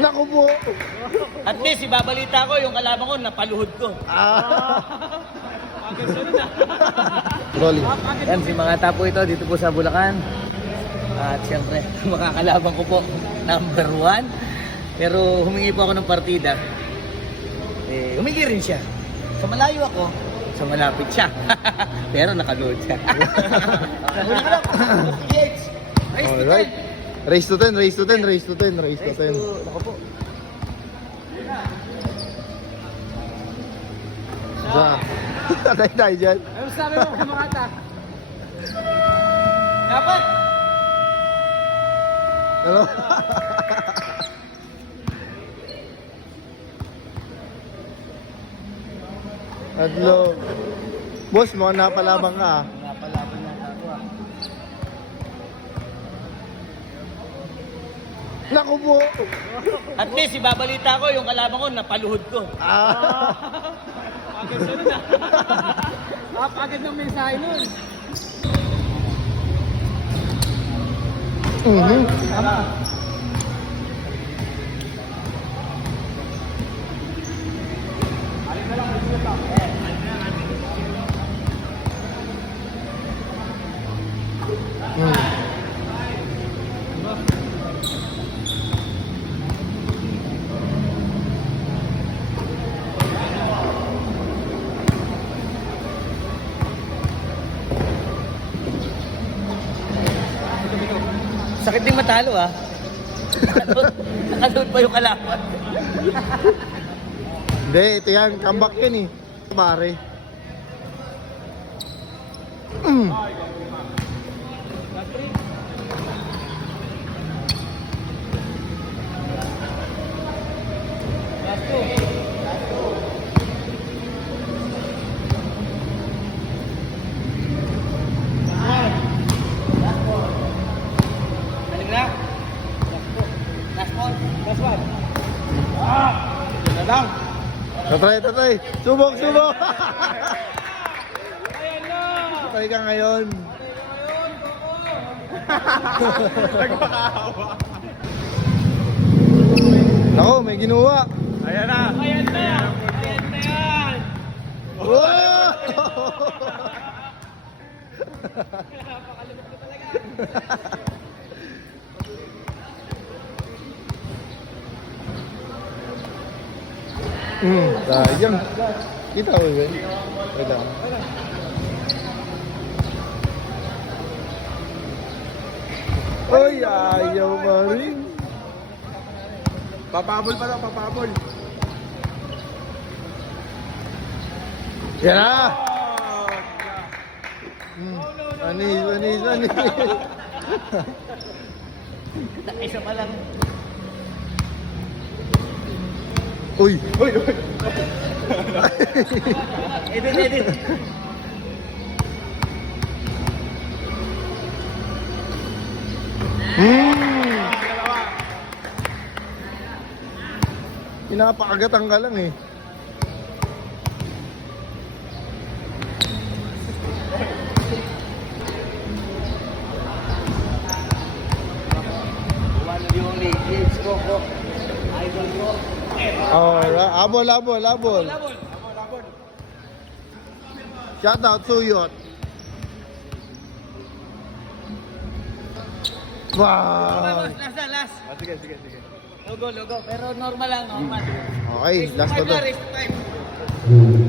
Naku po. At least, ibabalita ko yung kalaban ko, napaluhod ko. Rolling. Yan, si mga tapo ito dito po sa Bulacan. At siyempre, mga kalaban ko po, number 1. Pero humingi po ako ng partida. Humingi rin siya. So malayo ako, so malapit siya. Pero nakaluhod siya. Huli ko lang. Alright. Race to 10, race to 10, race to 10, race to 10. Ako po. Diyan. Tatay tayo dyan. Ano sabi mo kay Makata? Dapat! Ano? Adlo. Boss, mukhang napalabang ka ah. Napalaban yata ako ah. Naku po. At least, ibabalita ko yung kalaban ko, napaluhod ko. Agad siya nun ah. Agad ng mensahe nun. Tama. Sakit din matalo ah. Nakaload pa yung kalaban. Hindi, ito yan. Comeback yan eh. Pare. Tatay. Subok. Tatay ka ngayon. Nagpakahawa. Nako, may ginuha. Ayan na. Ayan na yan. Wow! Sayang. Kita mo yun? Wait lang. Uy, ayaw pa rin. Papabol pa lang, papabol. Yan na! Manis. Isa pa lang. Uy! Edit. Pinapakagatan ka lang eh. One of the only kids ko. Idol ko. Alright, abol. Shout out to you. Wow. Last. Sige. Logo. Pero normal lang, normal. Okay, last na to. Race to 5.